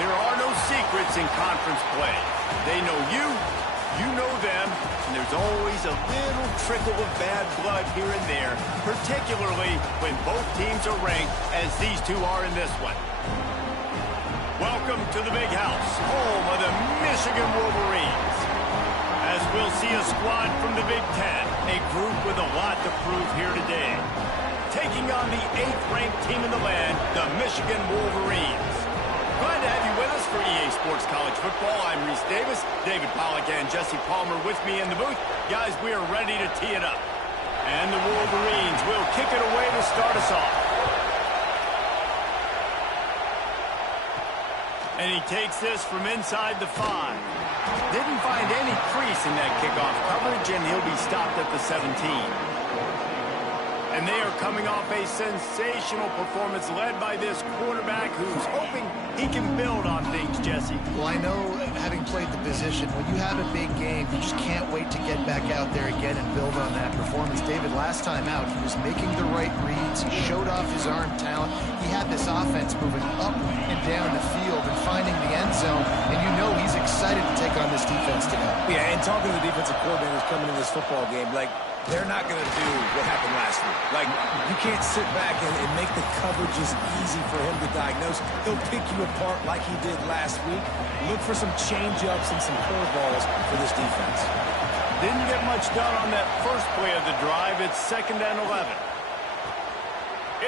There are no secrets in conference play. They know you, you know them, and there's always a little trickle of bad blood here and there, particularly when both teams are ranked as these two are in this one. Welcome to the Big House, home of the Michigan Wolverines. As we'll see a squad from the Big Ten, a group with a lot to prove here today. Taking on the 8th-ranked team in the land, the Michigan Wolverines. Glad to have you with us for EA Sports College Football. I'm Reese Davis, David Pollack and Jesse Palmer with me in the booth. Guys, we are ready to tee it up. And the Wolverines will kick it away to start us off. And he takes this from inside the 5. Didn't find any crease in that kickoff coverage, and he'll be stopped at the 17. And they are coming off a sensational performance led by this quarterback who's hoping he can build on things, Jesse. Well, I know, having played the position, when you have a big game, you just can't wait to get back out there again and build on that performance. David, last time out, he was making the right reads. He showed off his arm talent. He had this offense moving up and down the field and finding the end zone. And you know he's excited to take on this defense today. Yeah, and talking to the defensive coordinators coming into this football game, like, they're not going to do what happened last week. Like, you can't sit back and make the coverages easy for him to diagnose. He'll pick you apart like he did last week. Look for some change-ups and some curveballs for this defense. Didn't get much done on that first play of the drive. It's 2nd and 11.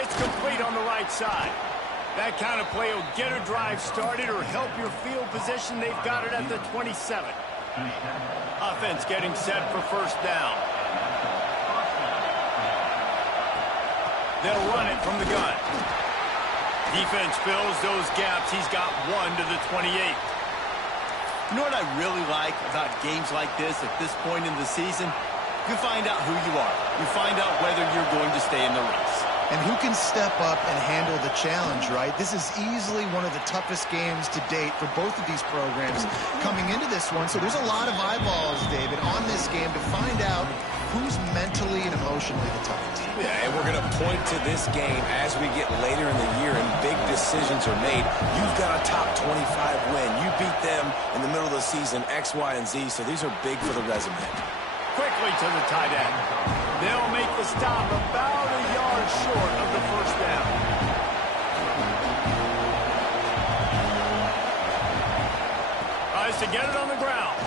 It's complete on the right side. That kind of play will get a drive started or help your field position. They've got it at the 27. Offense getting set for first down. They'll run it from the gun. Defense fills those gaps. He's got 1 to the 28. You know what I really like about games like this at this point in the season? You find out who you are. You find out whether you're going to stay in the race. And who can step up and handle the challenge, right? This is easily one of the toughest games to date for both of these programs coming into this one. So there's a lot of eyeballs, David, on this game to find out who's mentally and emotionally the toughest. Yeah, and we're going to point to this game as we get later in the year and big decisions are made. You've got a top 25 win. You beat them in the middle of the season, X, Y, and Z, so these are big for the resume. Quickly to the tight end. They'll make the stop about a yard short of the first down. Tries to get it on the ground.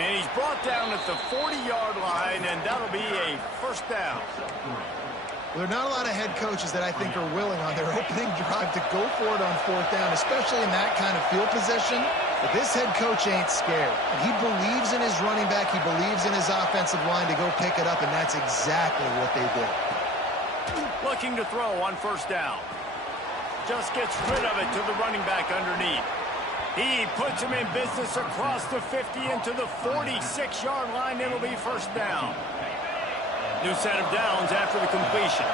And he's brought down at the 40-yard line, and that'll be a first down. There are not a lot of head coaches that I think are willing on their opening drive to go for it on 4th down, especially in that kind of field position. But this head coach ain't scared. And he believes in his running back. He believes in his offensive line to go pick it up, and that's exactly what they did. Looking to throw on first down. Just gets rid of it to the running back underneath. He puts him in business across the 50 into the 46-yard line. It'll be first down. New set of downs after the completion.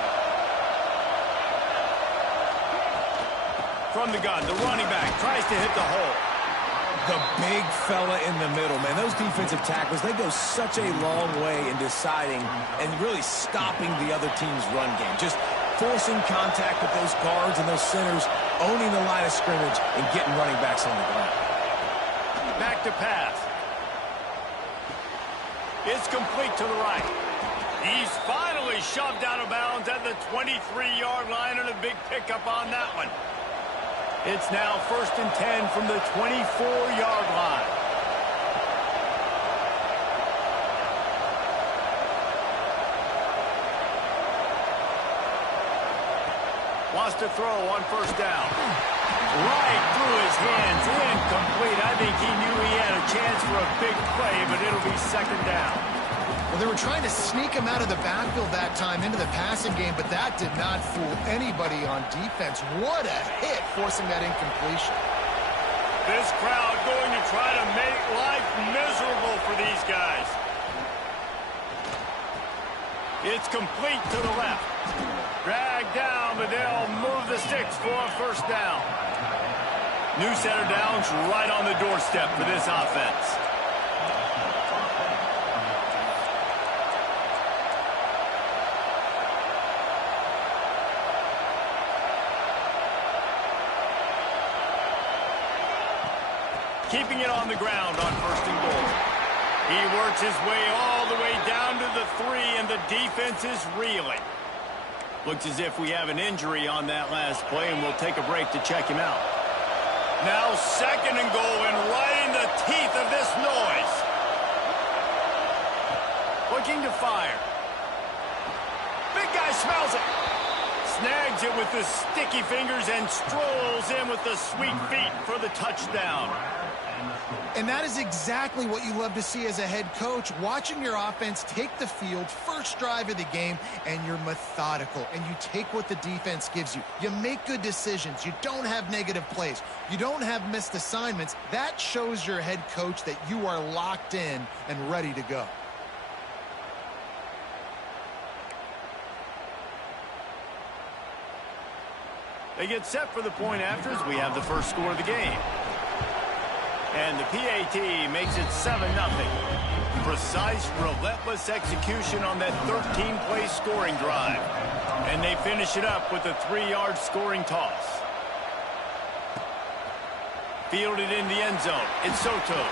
From the gun, the running back tries to hit the hole. The big fella in the middle, man. Those defensive tackles, they go such a long way in deciding and really stopping the other team's run game. Just forcing contact with those guards and those centers, owning the line of scrimmage, and getting running backs on the ground. Back to pass. It's complete to the right. He's finally shoved out of bounds at the 23-yard line, and a big pickup on that one. It's now 1st and 10 from the 24-yard line. Wants to throw on first down. Right through his hands, incomplete. I think he knew he had a chance for a big play, but it'll be 2nd down. Well, they were trying to sneak him out of the backfield that time into the passing game, but that did not fool anybody on defense. What a hit, forcing that incompletion. This crowd going to try to make life miserable for these guys. It's complete to the left. Dragged down, but they'll move the sticks for a first down. New set of downs right on the doorstep for this offense. keeping it on the ground on 1st and goal. He works his way all the way down to the 3, and the defense is reeling. Looks as if we have an injury on that last play, and we'll take a break to check him out. Now 2nd and goal, and right in the teeth of this noise. Looking to fire. Big guy smells it. Snags it with the sticky fingers and strolls in with the sweet feet for the touchdown. And that is exactly what you love to see as a head coach, watching your offense take the field, first drive of the game, and you're methodical, and you take what the defense gives you. You make good decisions. You don't have negative plays. You don't have missed assignments. That shows your head coach that you are locked in and ready to go. They get set for the point after as we have the first score of the game. And the PAT makes it 7-0. Precise, relentless execution on that 13-play scoring drive. And they finish it up with a 3-yard scoring toss. Fielded in the end zone. It's Soto.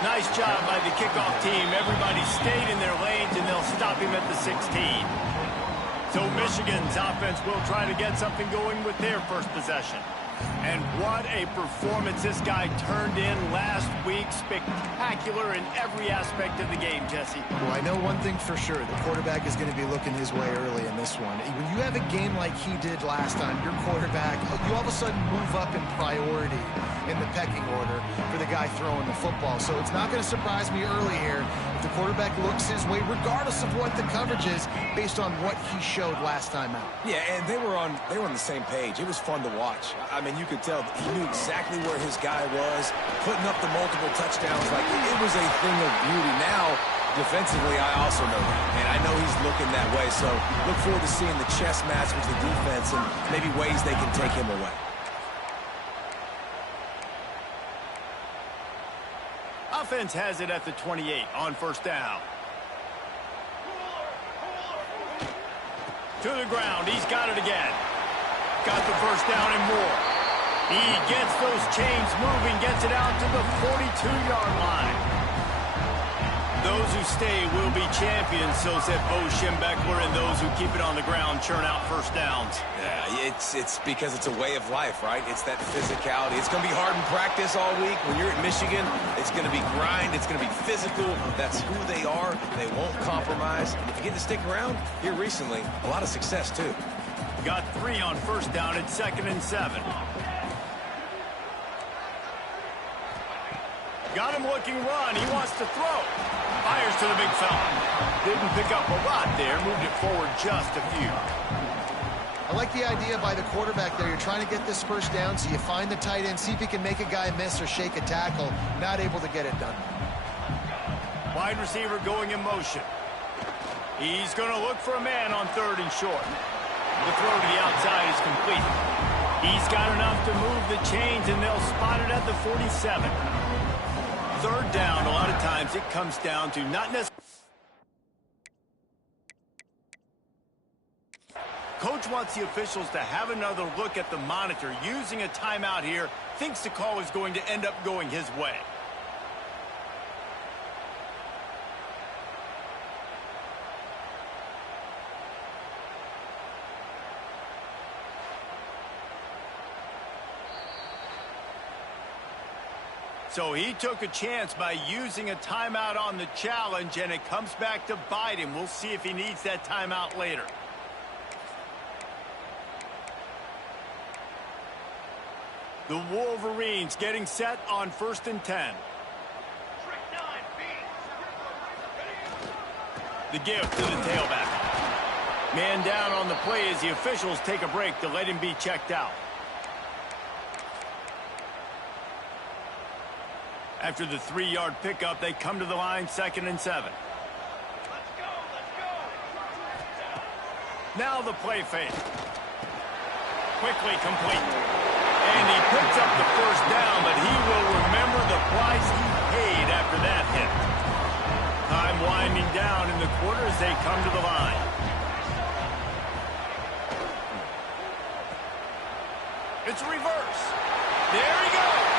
Nice job by the kickoff team. Everybody stayed in their lanes, and they'll stop him at the 16. So Michigan's offense will try to get something going with their first possession. And what a performance this guy turned in last week. Spectacular in every aspect of the game, Jesse. Well, I know one thing for sure. The quarterback is going to be looking his way early in this one. When you have a game like he did last time, your quarterback, you all of a sudden move up in priority in the pecking order for the guy throwing the football. So it's not going to surprise me early here if the quarterback looks his way, regardless of what the coverage is, based on what he showed last time out. Yeah, and they were on the same page. It was fun to watch. I mean, you could tell he knew exactly where his guy was, putting up the multiple touchdowns. Like, it was a thing of beauty. Now, defensively, I also know that, and I know he's looking that way. So look forward to seeing the chess match with the defense and maybe ways they can take him away. Offense has it at the 28 on 1st down. To the ground. He's got it again. Got the 1st down and more. He gets those chains moving, gets it out to the 42-yard line. Those who stay will be champions, so said Bo Schembechler, and those who keep it on the ground churn out 1st downs. Yeah, it's because it's a way of life, right? It's that physicality. It's going to be hard in practice all week. When you're at Michigan, it's going to be grind. It's going to be physical. That's who they are. They won't compromise. If you get to stick around here recently, a lot of success, too. Got 3 on 1st down at 2nd and 7. Got him looking run. He wants to throw. Fires to the big fella. Didn't pick up a lot there. Moved it forward just a few. I like the idea by the quarterback there. You're trying to get this 1st down, so you find the tight end, see if he can make a guy miss or shake a tackle. Not able to get it done. Wide receiver going in motion. He's going to look for a man on 3rd and short. The throw to the outside is complete. He's got enough to move the chains, and they'll spot it at the 47. 3rd down, a lot of times it comes down to not necessarily. Coach wants the officials to have another look at the monitor. Using a timeout here, thinks the call is going to end up going his way. So he took a chance by using a timeout on the challenge, and it comes back to bite him. We'll see if he needs that timeout later. The Wolverines getting set on 1st and 10. The gift to the tailback. Man down on the play as the officials take a break to let him be checked out. After the 3-yard pickup, they come to the line, 2nd and 7. Now the play fake. Quickly complete. And he picks up the 1st down, but he will remember the price he paid after that hit. Time winding down in the quarter as they come to the line. It's reverse. There he goes.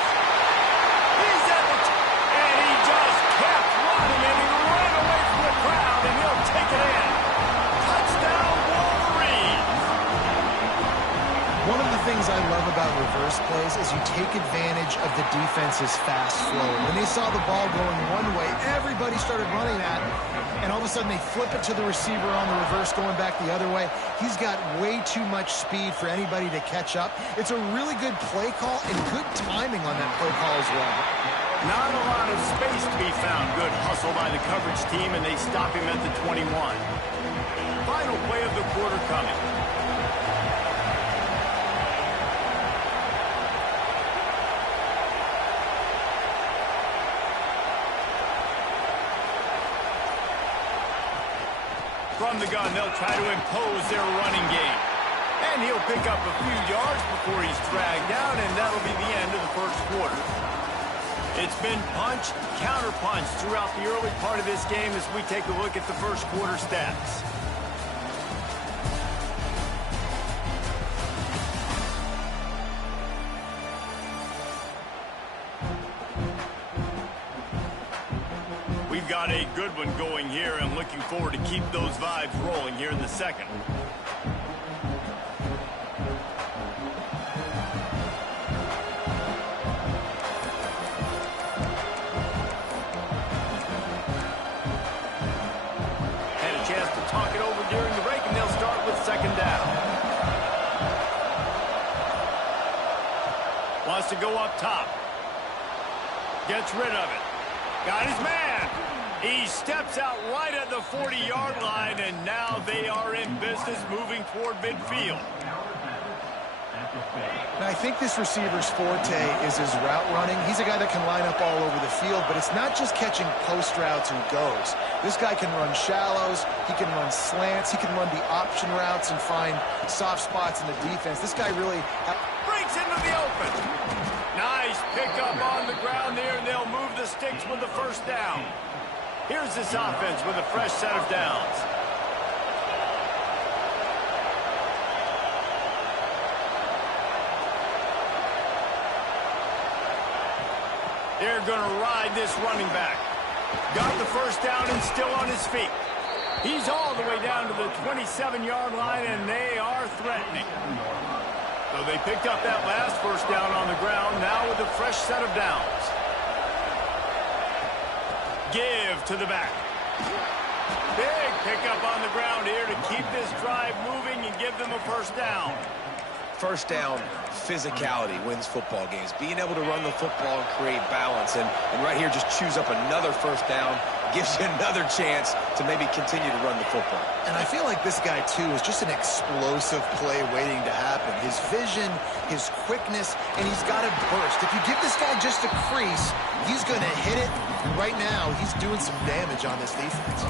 things I love about reverse plays is you take advantage of the defense's fast flow. When they saw the ball going one way, everybody started running that, and all of a sudden they flip it to the receiver on the reverse going back the other way. He's got way too much speed for anybody to catch up. It's a really good play call and good timing on that play call as well. Not a lot of space to be found. Good hustle by the coverage team, and they stop him at the 21. Final play of the quarter coming. From the gun, they'll try to impose their running game. And he'll pick up a few yards before he's dragged down, and that'll be the end of the first quarter. It's been punch, counter-punch throughout the early part of this game as we take a look at the first quarter stats. We've got a good one going here and looking forward to keep those vibes rolling here in the second. Had a chance to talk it over during the break, and they'll start with second down. Wants to go up top. Gets rid of it. Got his man. He steps out right at the 40-yard line, and now they are in business moving toward midfield. And I think this receiver's forte is his route running. He's a guy that can line up all over the field, but it's not just catching post routes and goes. This guy can run shallows, he can run slants, he can run the option routes and find soft spots in the defense. This guy really breaks into the open. Nice pickup on the ground there, and they'll move the sticks with the first down. Here's this offense with a fresh set of downs. They're going to ride this running back. Got the first down and still on his feet. He's all the way down to the 27-yard line, and they are threatening. So they picked up that last first down on the ground, now with a fresh set of downs. Give to the back. Big pickup on the ground here to keep this drive moving and give them a first down. First down, physicality wins football games. Being able to run the football and create balance. And right here, just choose up another first down, gives you another chance to maybe continue to run the football. And I feel like this guy, too, is just an explosive play waiting to happen. His vision, his quickness, and he's got a burst. If you give this guy just a crease, he's going to hit it. And right now, he's doing some damage on this defense.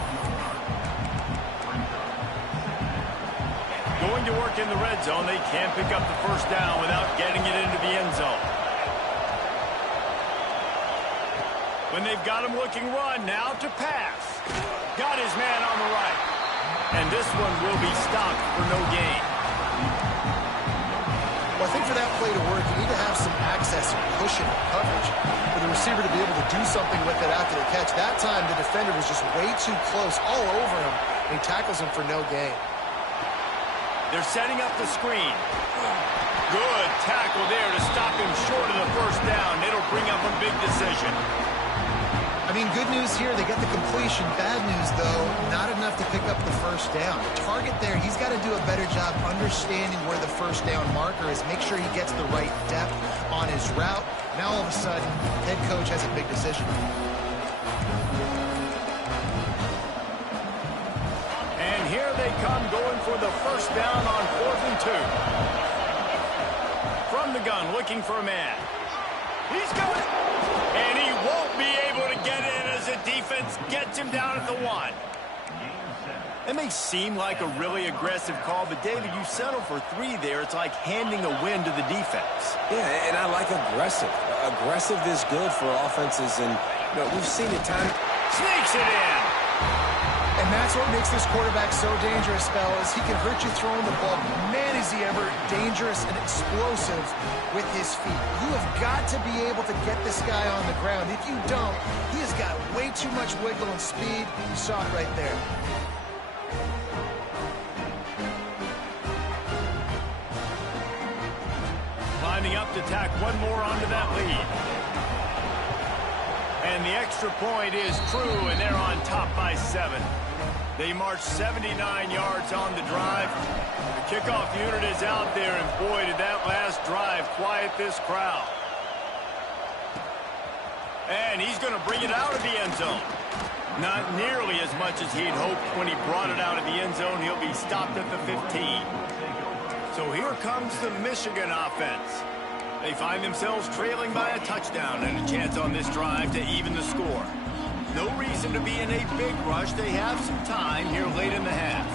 Going to work in the red zone. They can't pick up the first down without getting it into the end zone. When they've got him looking run, now to pass. Got his man on the right. And this one will be stopped for no gain. Well, I think for that play to work, you need to have some access and pushing coverage for the receiver to be able to do something with it after the catch. That time, the defender was just way too close, all over him, and he tackles him for no gain. They're setting up the screen. Good tackle there to stop him short of the first down. It'll bring up a big decision. I mean, good news here, they get the completion. Bad news, though, not enough to pick up the first down. The target there, he's got to do a better job understanding where the first down marker is, make sure he gets the right depth on his route. Now, all of a sudden, head coach has a big decision. And here they come, going for the first down on 4th and 2. From the gun, looking for a man. He's got it. And he won't be able to get in as the defense gets him down at the 1. It may seem like a really aggressive call, but David, you settle for 3 there. It's like handing a win to the defense. Yeah, and I like aggressive. Aggressive is good for offenses, and we've seen it time. Sneaks it in. And that's what makes this quarterback so dangerous, fellas. He can hurt you throwing the ball. Man, is he ever dangerous and explosive with his feet. You have got to be able to get this guy on the ground. If you don't, he has got way too much wiggle and speed. You saw it right there. enough to tack one more onto that lead. And the extra point is true, and they're on top by 7. They marched 79 yards on the drive. The kickoff unit is out there, and boy, did that last drive quiet this crowd. And he's going to bring it out of the end zone. Not nearly as much as he'd hoped when he brought it out of the end zone. He'll be stopped at the 15. So here comes the Michigan offense. They find themselves trailing by a touchdown and a chance on this drive to even the score. No reason to be in a big rush. They have some time here late in the half.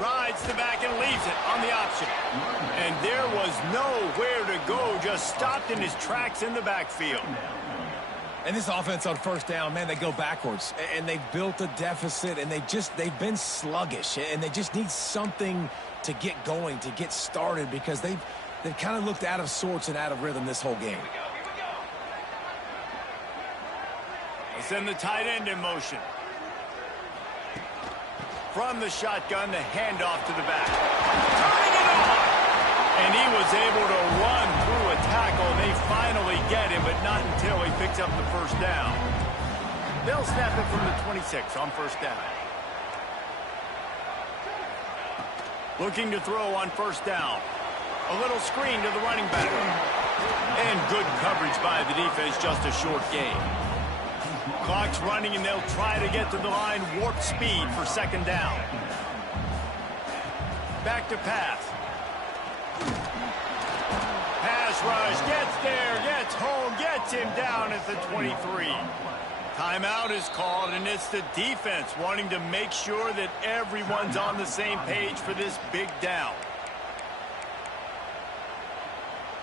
Rides the back and leaves it on the option. And there was nowhere to go, just stopped in his tracks in the backfield. And this offense on first down, man, they go backwards. And they've built a deficit, and they've been sluggish. And they just need something to get going, to get started, because they've kind of looked out of sorts and out of rhythm this whole game. They send the tight end in motion. From the shotgun, the handoff to the back. Turning it on! And he was able to run through a tackle. They finally get him, but not until he picks up the first down. They'll snap it from the 26 on first down. Looking to throw on first down. A little screen to the running back. And good coverage by the defense, just a short gain. Clock's running, and they'll try to get to the line, warp speed for second down. Back to pass. Pass rush, gets there, gets home, gets him down at the 23. Timeout is called, and it's the defense wanting to make sure that everyone's on the same page for this big down.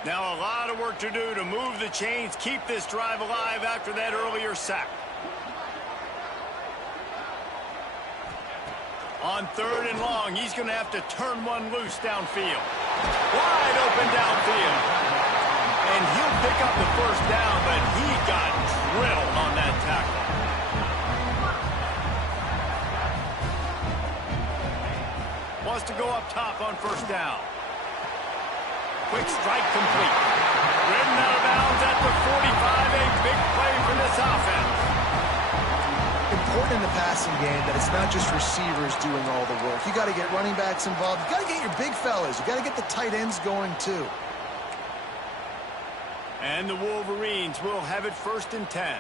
Now a lot of work to do to move the chains, keep this drive alive after that earlier sack. On third and long, he's going to have to turn one loose downfield. Wide open downfield. And he'll pick up the first down, but he got drilled on that tackle. Wants to go up top on first down. Quick strike complete. Ridden out of bounds at the 45. A big play for this offense. Important in the passing game that it's not just receivers doing all the work. You got to get running backs involved. You got to get your big fellas. You got to get the tight ends going too. And the Wolverines will have it first and 10.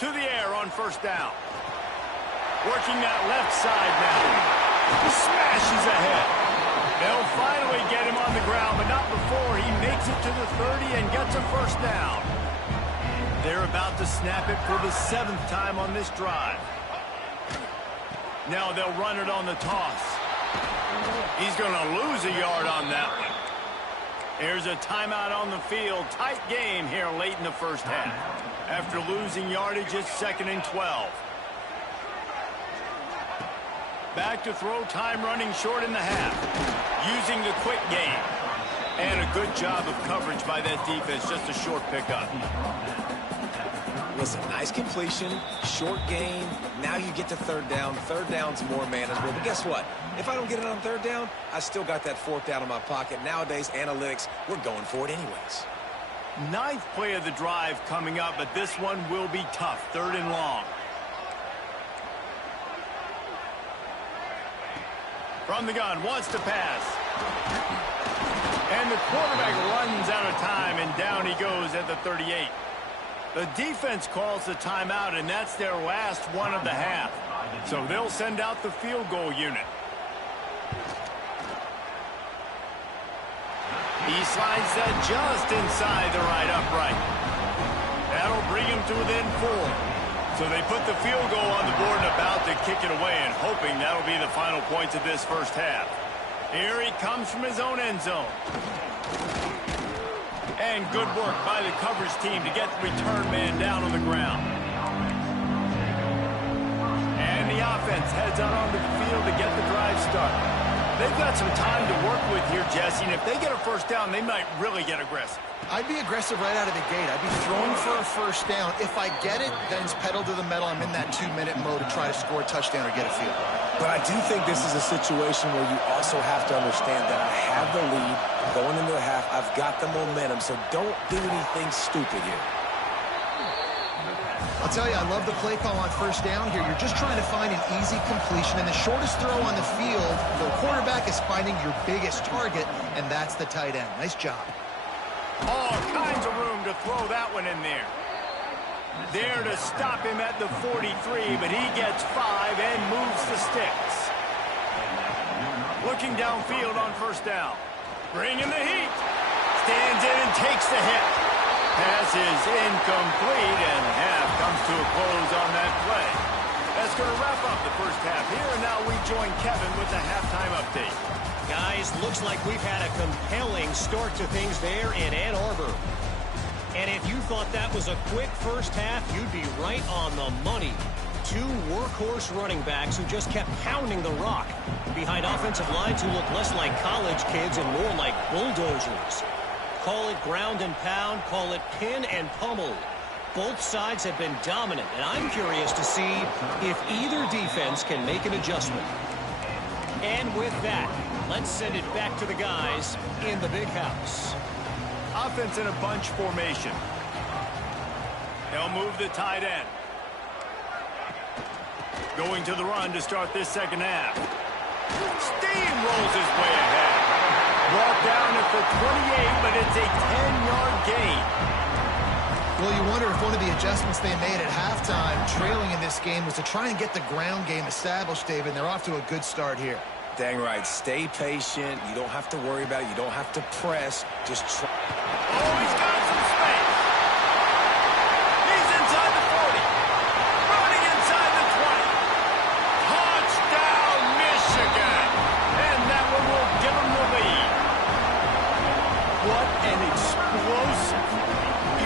To the air on first down. Working that left side now. Smashes ahead. They'll finally get him on the ground, but not before he makes it to the 30 and gets a first down. They're about to snap it for the 7th time on this drive. Now they'll run it on the toss. He's going to lose a yard on that one. There's a timeout on the field. Tight game here late in the first half. After losing yardage, it's 2nd and 12. Back to throw, time running short in the half. Using the quick game. And a good job of coverage by that defense. Just a short pickup. Listen, nice completion, short gain. Now you get to third down. Third down's more manageable. But guess what? If I don't get it on third down, I still got that fourth down in my pocket. Nowadays, analytics, we're going for it anyways. 9th play of the drive coming up, but this one will be tough. 3rd and long. From the gun, wants to pass. And the quarterback runs out of time, and down he goes at the 38. The defense calls the timeout, and that's their last one of the half. So they'll send out the field goal unit. He slides that just inside the right upright. That'll bring him to within 4. So they put the field goal on the board and about to kick it away, and hoping that'll be the final points of this first half. Here he comes from his own end zone. And good work by the coverage team to get the return man down on the ground. And the offense heads out onto the field to get the drive started. They've got some time to work with here, Jesse, and if they get a first down, they might really get aggressive. I'd be aggressive right out of the gate. I'd be throwing for a first down. If I get it, then it's pedal to the metal. I'm in that 2-minute mode to try to score a touchdown or get a field goal. But I do think this is a situation where you also have to understand that I have the lead going into the half. I've got the momentum, so don't do anything stupid here. I'll tell you, I love the play call on first down here. You're just trying to find an easy completion, and the shortest throw on the field, the quarterback is finding your biggest target, and that's the tight end. Nice job. All kinds of room to throw that one in there. There to stop him at the 43, but he gets 5 and moves the sticks. Looking downfield on first down. Bringing the heat. Stands in and takes the hit. Pass is incomplete, and half comes to a close on that play. That's going to wrap up the first half here, and now we join Kevin with the halftime update. Guys, looks like we've had a compelling start to things there in Ann Arbor. And if you thought that was a quick first half, you'd be right on the money. 2 workhorse running backs who just kept pounding the rock behind offensive lines who look less like college kids and more like bulldozers. Call it ground and pound, call it pin and pummel. Both sides have been dominant, and I'm curious to see if either defense can make an adjustment. And with that, let's send it back to the guys in the big house. Offense in a bunch formation. They'll move the tight end. Going to the run to start this second half. Steamrolls his way ahead. Brought down at the 28, but it's a 10-yard gain. Well, you wonder if one of the adjustments they made at halftime, trailing in this game, was to try and get the ground game established, David, and they're off to a good start here. Dang right. Stay patient. You don't have to worry about it. You don't have to press. Just try. Oh, he's got some space. He's inside the 40. Running inside the 20. Touchdown, Michigan. And that one will give him the lead. What an explosive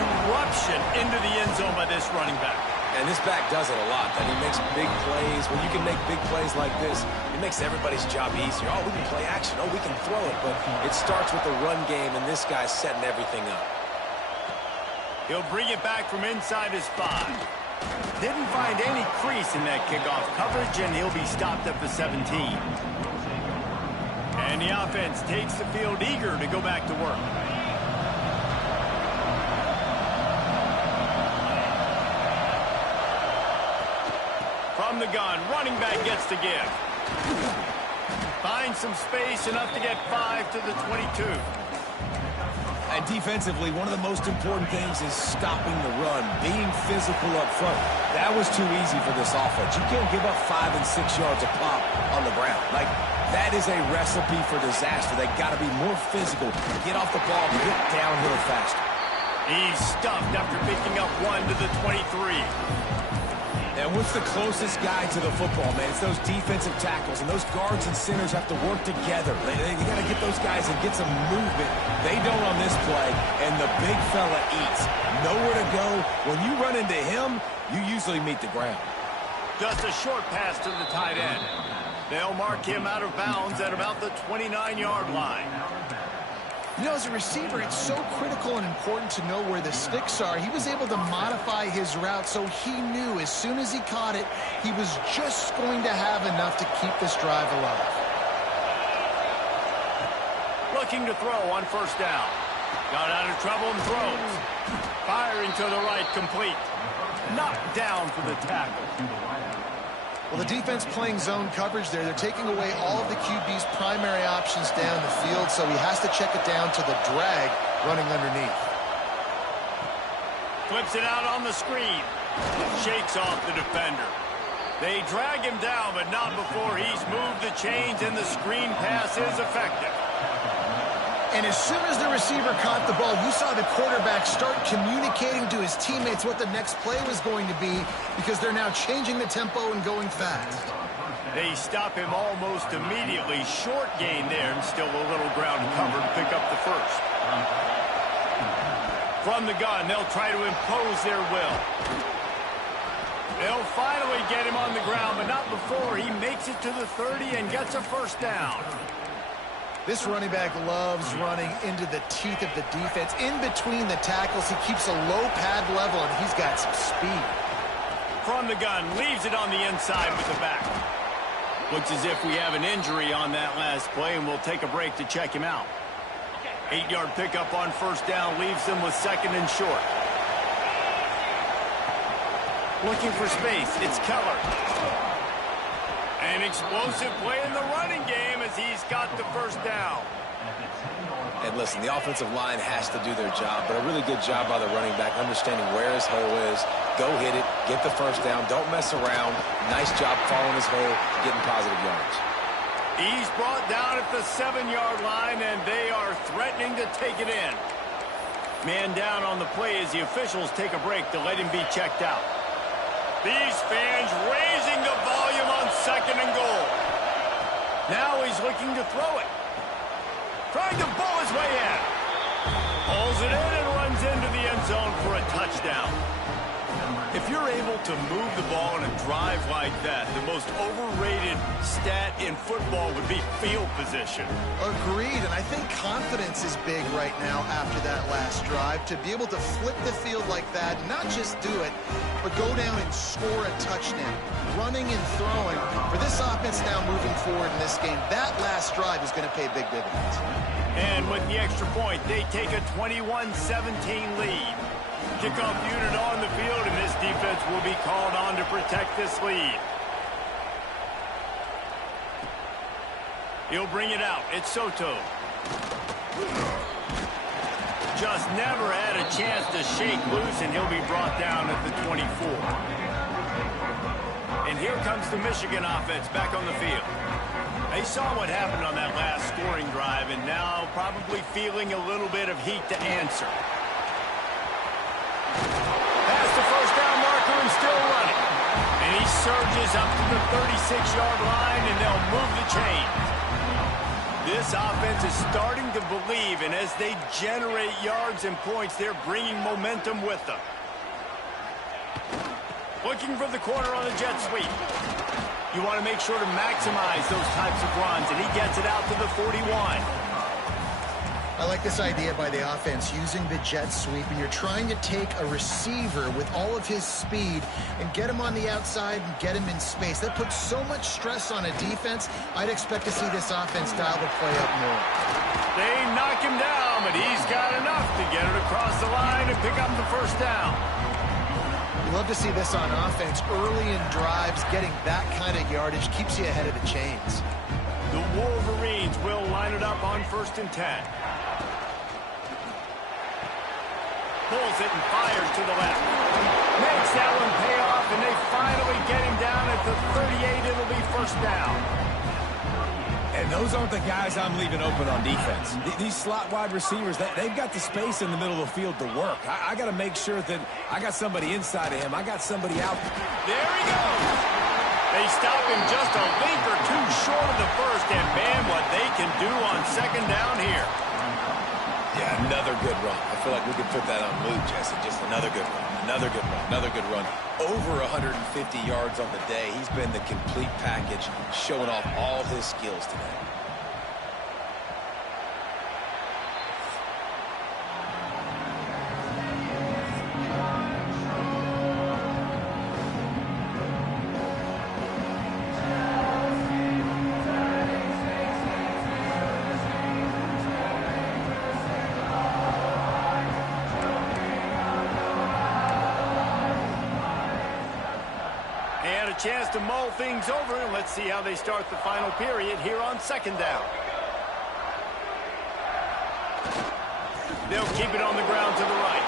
eruption into the end zone by this running back. And this back does it a lot. That he makes big plays. When you can make big plays like this, it makes everybody's job easier. Oh, we can play action. Oh, we can throw it. But it starts with the run game, and this guy's setting everything up. He'll bring it back from inside his 5. Didn't find any crease in that kickoff coverage, and he'll be stopped at the 17. And the offense takes the field eager to go back to work. From the gun, running back gets to give. Finds some space, enough to get 5 to the 22. And defensively, one of the most important things is stopping the run, being physical up front. That was too easy for this offense. You can't give up 5 and 6 yards a pop on the ground. Like, that is a recipe for disaster. They got to be more physical, get off the ball, and get downhill faster. He's stuffed after picking up 1 to the 23. And what's the closest guy to the football, man? It's those defensive tackles, and those guards and centers have to work together. You got to get those guys and get some movement. They don't on this play, and the big fella eats. Nowhere to go. When you run into him, you usually meet the ground. Just a short pass to the tight end. They'll mark him out of bounds at about the 29-yard line. You know, as a receiver, it's so critical and important to know where the sticks are. He was able to modify his route so he knew as soon as he caught it, he was just going to have enough to keep this drive alive. Looking to throw on first down. Got out of trouble and throws. Firing to the right, complete. Knocked down for the tackle. Well, the defense playing zone coverage there. They're taking away all of the QB's primary options down the field, so he has to check it down to the drag running underneath. Flips it out on the screen. Shakes off the defender. They drag him down, but not before he's moved the chains, and the screen pass is effective. And as soon as the receiver caught the ball, you saw the quarterback start communicating to his teammates what the next play was going to be, because they're now changing the tempo and going fast. They stop him almost immediately. Short gain there, and still a little ground cover to pick up the first. From the gun, they'll try to impose their will. They'll finally get him on the ground, but not before he makes it to the 30 and gets a first down. This running back loves running into the teeth of the defense. In between the tackles, he keeps a low pad level, and he's got some speed. From the gun, leaves it on the inside with the back. Looks as if we have an injury on that last play, and we'll take a break to check him out. 8-yard pickup on first down leaves them with second and short. Looking for space, it's Keller. An explosive play in the running game as he's got the first down. And listen, the offensive line has to do their job, but a really good job by the running back, understanding where his hole is. Go hit it, get the first down, don't mess around. Nice job following his hole, getting positive yards. He's brought down at the 7-yard line, and they are threatening to take it in. Man down on the play as the officials take a break to let him be checked out. These fans raising the volume on second and goal. Now he's looking to throw it. Trying to bull his way in. Pulls it in and runs into the end zone for a touchdown. If you're able to move the ball in a drive like that, the most overrated stat in football would be field position. Agreed, and I think confidence is big right now after that last drive. To be able to flip the field like that, not just do it, but go down and score a touchdown. Running and throwing. For this offense now moving forward in this game, that last drive is going to pay big dividends. And with the extra point, they take a 21-17 lead. Kickoff unit on the field, and this defense will be called on to protect this lead. He'll bring it out. It's Soto. Just never had a chance to shake loose, and he'll be brought down at the 24. And here comes the Michigan offense back on the field. They saw what happened on that last scoring drive, and now probably feeling a little bit of heat to answer. Past the first down marker and still running. And he surges up to the 36-yard line, and they'll move the chains. This offense is starting to believe, and as they generate yards and points, they're bringing momentum with them. Looking for the corner on the jet sweep. You want to make sure to maximize those types of runs, and he gets it out to the 41. I like this idea by the offense, using the jet sweep, and you're trying to take a receiver with all of his speed and get him on the outside and get him in space. That puts so much stress on a defense. I'd expect to see this offense dial the play up more. They knock him down, but he's got enough to get it across the line and pick up the first down. You love to see this on offense. Early in drives, getting that kind of yardage keeps you ahead of the chains. The Wolverines will line it up on 1st and 10. Pulls it and fires to the left. Makes that one pay off, and they finally get him down at the 38. It'll be first down. And those aren't the guys I'm leaving open on defense. These slot wide receivers, they've got the space in the middle of the field to work. I got to make sure that I got somebody inside of him. I got somebody out. There he goes. They stop him just a link or two short of the first, and man, what they can do on second down here. Yeah, another good run. I feel like we could put that on loop, Jesse. Just another good run, another good run, another good run. Over 150 yards on the day. He's been the complete package, showing off all his skills today. Chance to mull things over, and let's see how they start the final period here on second down. They'll keep it on the ground to the right.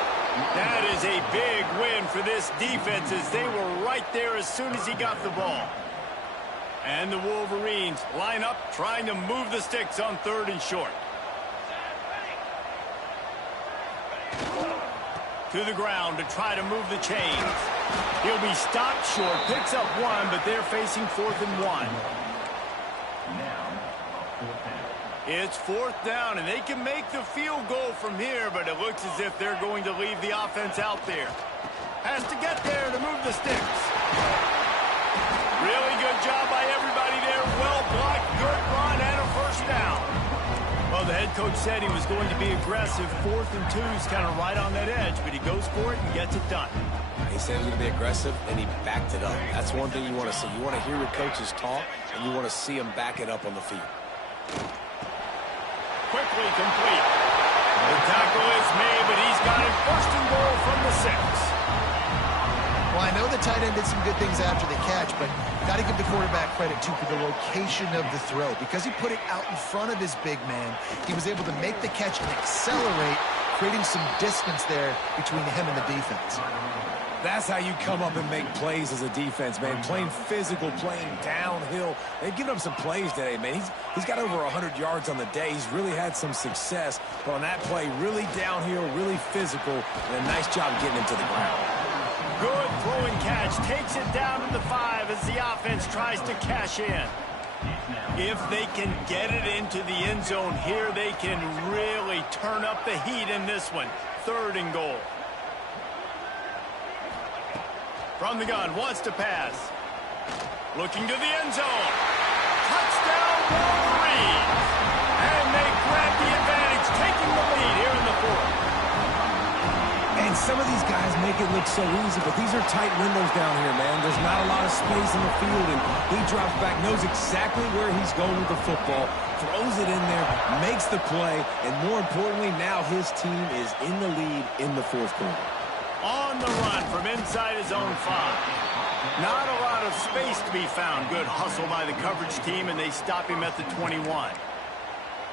That is a big win for this defense, as they were right there as soon as he got the ball. And the Wolverines line up, trying to move the sticks on 3rd and short. To the ground to try to move the chains. He'll be stopped short, picks up one, but they're facing 4th and 1. It's 4th down, and they can make the field goal from here, but it looks as if they're going to leave the offense out there. Has to get there to move the sticks. Really good job by everybody there. Well blocked, good run, and a first down. Well, the head coach said he was going to be aggressive. 4th and 2 is kind of right on that edge, but he goes for it and gets it done. He said he was going to be aggressive, and he backed it up. That's one thing you want to see. You want to hear your coaches talk, and you want to see them back it up on the field. Quickly complete. The tackle is made, but he's got it first and goal from the 6. Well, I know the tight end did some good things after the catch, but got to give the quarterback credit, too, for the location of the throw. Because he put it out in front of his big man, he was able to make the catch and accelerate, creating some distance there between him and the defense. That's how you come up and make plays as a defense, man. Playing physical, playing downhill. They've given him some plays today, man. He's got over 100 yards on the day. He's really had some success. But on that play, really downhill, really physical, and a nice job getting him to the ground. Good throwing catch. Takes it down to the 5 as the offense tries to cash in. If they can get it into the end zone here, they can really turn up the heat in this one. 3rd and goal. From the gun, wants to pass. Looking to the end zone. Touchdown, Wolverines! And they grab the advantage, taking the lead here in the 4th. And some of these guys make it look so easy, but these are tight windows down here, man. There's not a lot of space in the field, and he drops back, knows exactly where he's going with the football, throws it in there, makes the play, and more importantly, now his team is in the lead in the 4th quarter. On the run from inside his own 5. Not a lot of space to be found. Good hustle by the coverage team, and they stop him at the 21.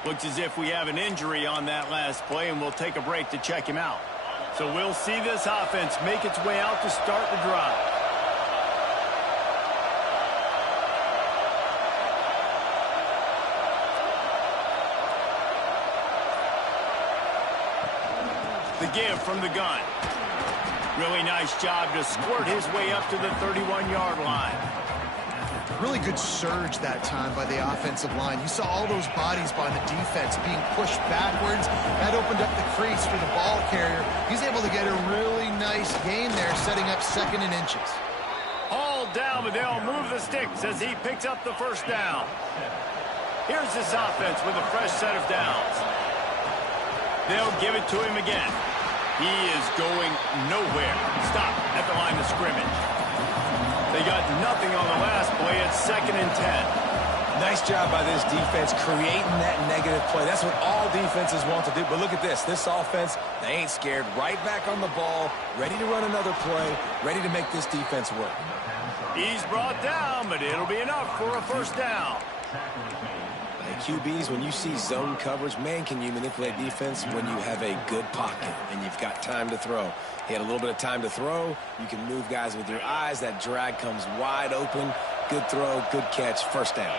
Looks as if we have an injury on that last play, and we'll take a break to check him out. So we'll see this offense make its way out to start the drive. The give from the gun. Really nice job to squirt his way up to the 31-yard line. Really good surge that time by the offensive line. You saw all those bodies by the defense being pushed backwards. That opened up the crease for the ball carrier. He's able to get a really nice gain there, setting up 2nd and inches. All down, but they'll move the sticks as he picks up the 1st down. Here's this offense with a fresh set of downs. They'll give it to him again. He is going nowhere. Stop at the line of scrimmage. They got nothing on the last play. It's 2nd and 10. Nice job by this defense creating that negative play. That's what all defenses want to do. But look at this. This offense, they ain't scared. Right back on the ball, ready to run another play, ready to make this defense work. He's brought down, but it'll be enough for a 1st down. QBs, when you see zone coverage, man, can you manipulate defense when you have a good pocket and you've got time to throw. He had a little bit of time to throw. You can move guys with your eyes. That drag comes wide open. Good throw, good catch, 1st down.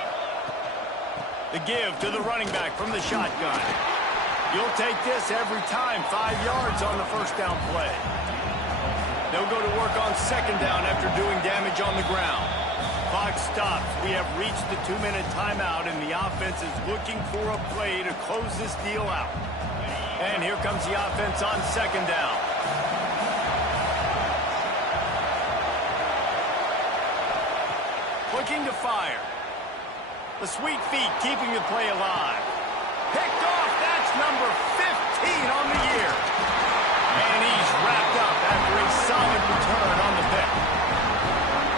The give to the running back from the shotgun. You'll take this every time. 5 yards on the 1st down play. They'll go to work on 2nd down after doing damage on the ground. Clock stops. We have reached the 2-minute timeout, and the offense is looking for a play to close this deal out. And here comes the offense on 2nd down. Looking to fire. The sweet feet keeping the play alive. Picked off. That's number 15 on the year. And he's wrapped up after a solid return on the pick.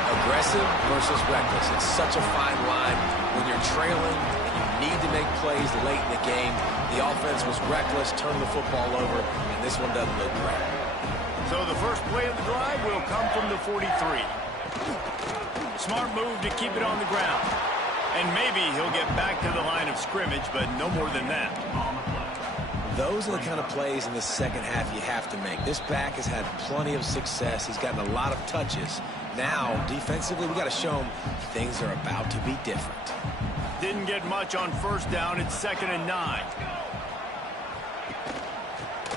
Aggressive versus reckless. It's such a fine line when you're trailing and you need to make plays late in the game. The offense was reckless, turned the football over, and this one doesn't look great. So the first play of the drive will come from the 43. Smart move to keep it on the ground. And maybe he'll get back to the line of scrimmage, but no more than that. Those are the kind of plays in the 2nd half you have to make. This back has had plenty of success. He's gotten a lot of touches. Now, defensively, we got to show him things are about to be different. Didn't get much on 1st down. It's 2nd and 9.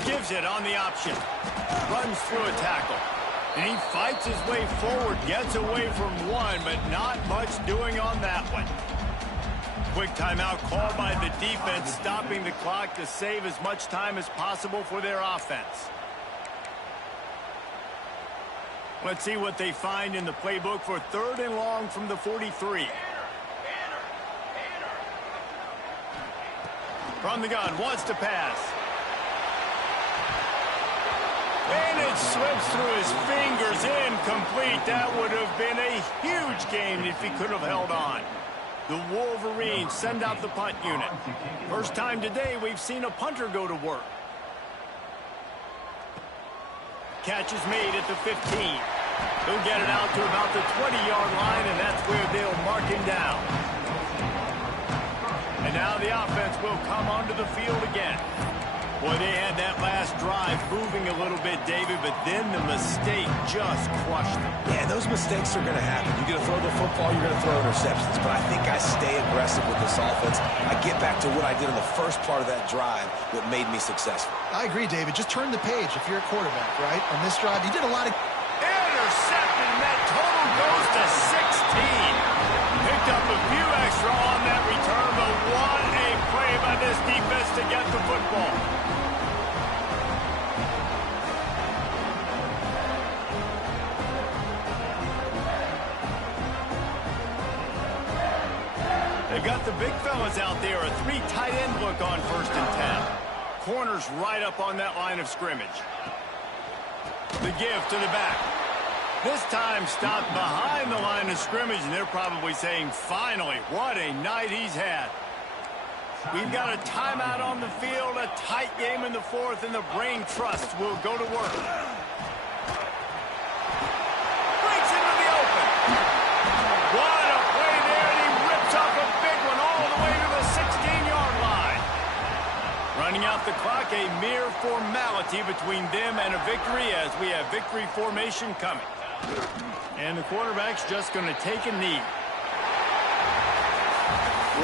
Gives it on the option. Runs through a tackle. And he fights his way forward. Gets away from one, but not much doing on that one. Quick timeout called by the defense, stopping the clock to save as much time as possible for their offense. Let's see what they find in the playbook for 3rd and long from the 43. From the gun, wants to pass. And it slips through his fingers, incomplete. That would have been a huge gain if he could have held on. The Wolverines send out the punt unit. First time today we've seen a punter go to work. Catch is made at the 15. He'll get it out to about the 20-yard line, and that's where they'll mark him down. And now the offense will come onto the field again. Boy, they had that last drive moving a little bit, David, but then the mistake just crushed them. Yeah, those mistakes are going to happen. You're going to throw the football, you're going to throw interceptions. But I think I stay aggressive with this offense. I get back to what I did in the first part of that drive that made me successful. I agree, David. Just turn the page if you're a quarterback, right? On this drive, you did a lot of... Intercepted, and that total goes to 16. Picked up a few extra on that return, but what a play by this defense to get the football. They've got the big fellas out there, a 3 tight end look on 1st and 10. Corners right up on that line of scrimmage. The give to the back. This time stopped behind the line of scrimmage, and they're probably saying, finally, what a night he's had. We've got a timeout on the field, a tight game in the 4th, and the Brain Trust will go to work. Breaks into the open. What a play there, and he rips up a big one all the way to the 16-yard line. Running out the clock, a mere formality between them and a victory as we have victory formation coming. And the quarterback's just going to take a knee.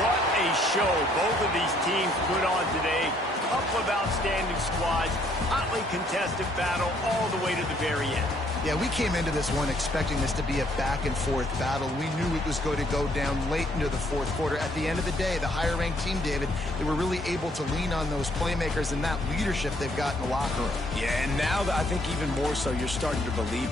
What a show both of these teams put on today. Couple of outstanding squads, hotly contested battle all the way to the very end. Yeah, we came into this one expecting this to be a back-and-forth battle. We knew it was going to go down late into the 4th quarter. At the end of the day, the higher-ranked team, David, they were really able to lean on those playmakers and that leadership they've got in the locker room. Yeah, and now I think even more so, you're starting to believe